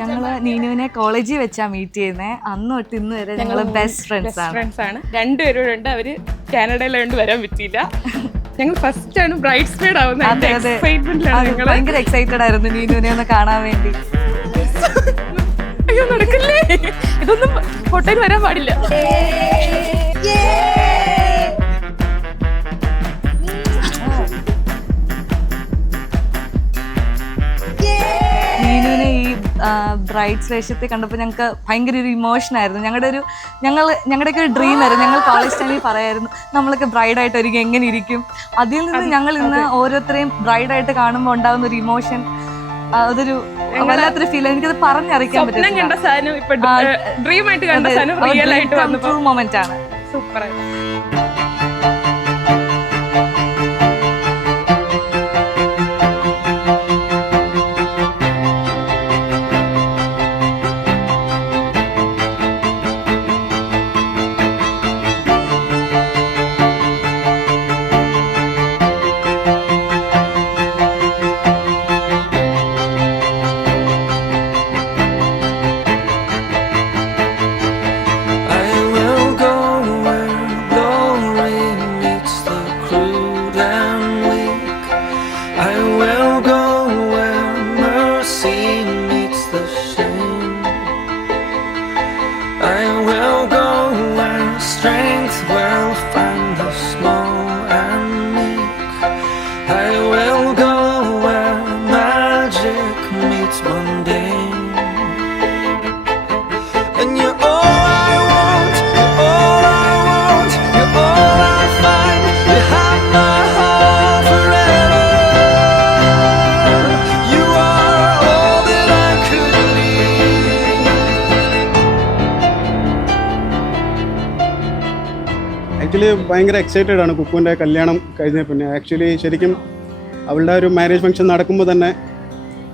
ഞങ്ങള് നീനുവിനെ കോളേജിൽ വെച്ചാ മീറ്റ് ചെയ്യുന്നത്. അന്ന് തൊട്ട് ഇന്ന് വരെ ഞങ്ങള് ബെസ്റ്റ് ഫ്രണ്ട്സ് ആണ്. രണ്ടുപേരും ഉണ്ട്. അവര് കാനഡയിലുണ്ട്, വരാൻ പറ്റിയില്ല. ഞങ്ങൾ ഫസ്റ്റ് ആണ് ബ്രൈഡ്സ്മെയ്ഡ് ആവുന്നത്. ഭയങ്കര എക്സൈറ്റഡ് ആയിരുന്നു നീനുവിനെ ഒന്ന് കാണാൻ വേണ്ടി. അയ്യോ നടക്കല്ലേ, ഇതൊന്നും ഫോട്ടോയിൽ വരാൻ പാടില്ല. നീനുവിനെ ഈ ബ്രൈഡ്സ് വേഷത്തെ കണ്ടപ്പോൾ ഞങ്ങൾക്ക് ഭയങ്കര ഒരു ഇമോഷൻ ആയിരുന്നു. ഞങ്ങളുടെയൊക്കെ ഒരു ഡ്രീം ആയിരുന്നു. ഞങ്ങൾ കോളേജ് ടൈമിൽ പറയായിരുന്നു നമ്മളൊക്കെ ബ്രൈഡായിട്ട് ഒരുങ്ങി എങ്ങനെ ഇരിക്കും. അതിൽ നിന്ന് ഞങ്ങൾ ഇന്ന് ഓരോരുത്തരെയും ബ്രൈഡായിട്ട് കാണുമ്പോൾ ഉണ്ടാകുന്ന ഒരു ഇമോഷൻ, അതൊരു വല്ലാത്തൊരു ഫീൽ. എനിക്കത് പറഞ്ഞറിയിക്കാൻ പറ്റും. മൊമെന്റ് ആണ്. സൂപ്പർ. ആക്ച്വലി ഭയങ്കര എക്സൈറ്റഡ് ആണ് കുക്കുവിൻ്റെ കല്യാണം കഴിഞ്ഞ പിന്നെ. ആക്ച്വലി ശരിക്കും അവളുടെ ഒരു മാരേജ് ഫംഗ്ഷൻ നടക്കുമ്പോൾ തന്നെ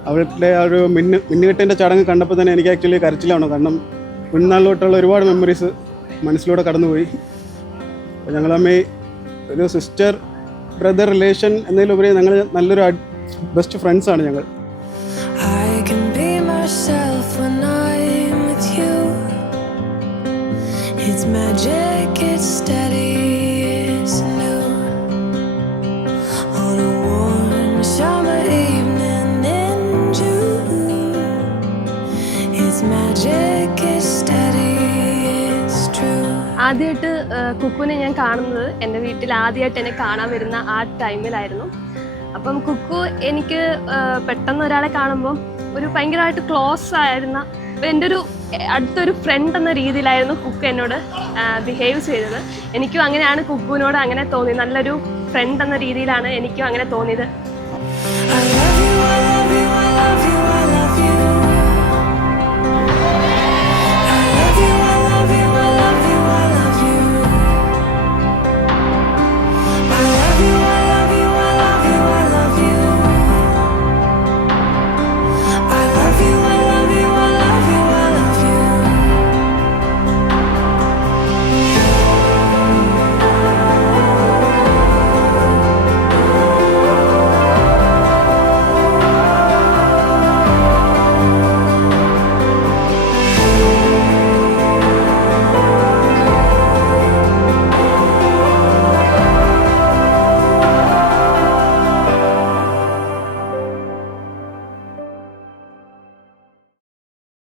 അവളുടെ ആ ഒരു മിന്നുകെട്ടിൻ്റെ ചടങ്ങ് കണ്ടപ്പോൾ തന്നെ എനിക്ക് ആക്ച്വലി കരച്ചിലാണ്. കാരണം കുഞ്ഞുനാളിലോട്ടുള്ള ഒരുപാട് മെമ്മറീസ് മനസ്സിലൂടെ കടന്നുപോയി. അപ്പോൾ ഞങ്ങൾ തമ്മിൽ ഒരു സിസ്റ്റർ ബ്രദർ റിലേഷൻ എന്നതിലുപരി ഞങ്ങൾ നല്ലൊരു ബെസ്റ്റ് ഫ്രണ്ട്സാണ് ഞങ്ങൾ. It's magic, it's steady, it's new. On a warm summer evening in June. It's magic, it's steady, it's true. ആദ്യമായിട്ട് കുക്കുവിനെ ഞാൻ കാണുന്നത് എൻ്റെ വീട്ടിൽ ആദ്യമായിട്ട് എന്നെ കാണാൻ വരുന്ന ആ ടൈമിലായിരുന്നു. അപ്പം കുക്കു എനിക്ക് പെട്ടെന്ന് ഒരാളെ കാണുമ്പം ഒരു ഭയങ്കരമായിട്ട് ക്ലോസ് ആയിരുന്ന എൻ്റെ ഒരു അടുത്തൊരു ഫ്രണ്ട് എന്ന രീതിയിലായിരുന്നു കുക്കു എന്നോട് ബിഹേവ് ചെയ്തത്. എനിക്കും അങ്ങനെയാണ് കുക്കുവിനോട് അങ്ങനെ തോന്നിയത്. നല്ലൊരു ഫ്രണ്ട് എന്ന രീതിയിലാണ് എനിക്കും അങ്ങനെ തോന്നിയത്.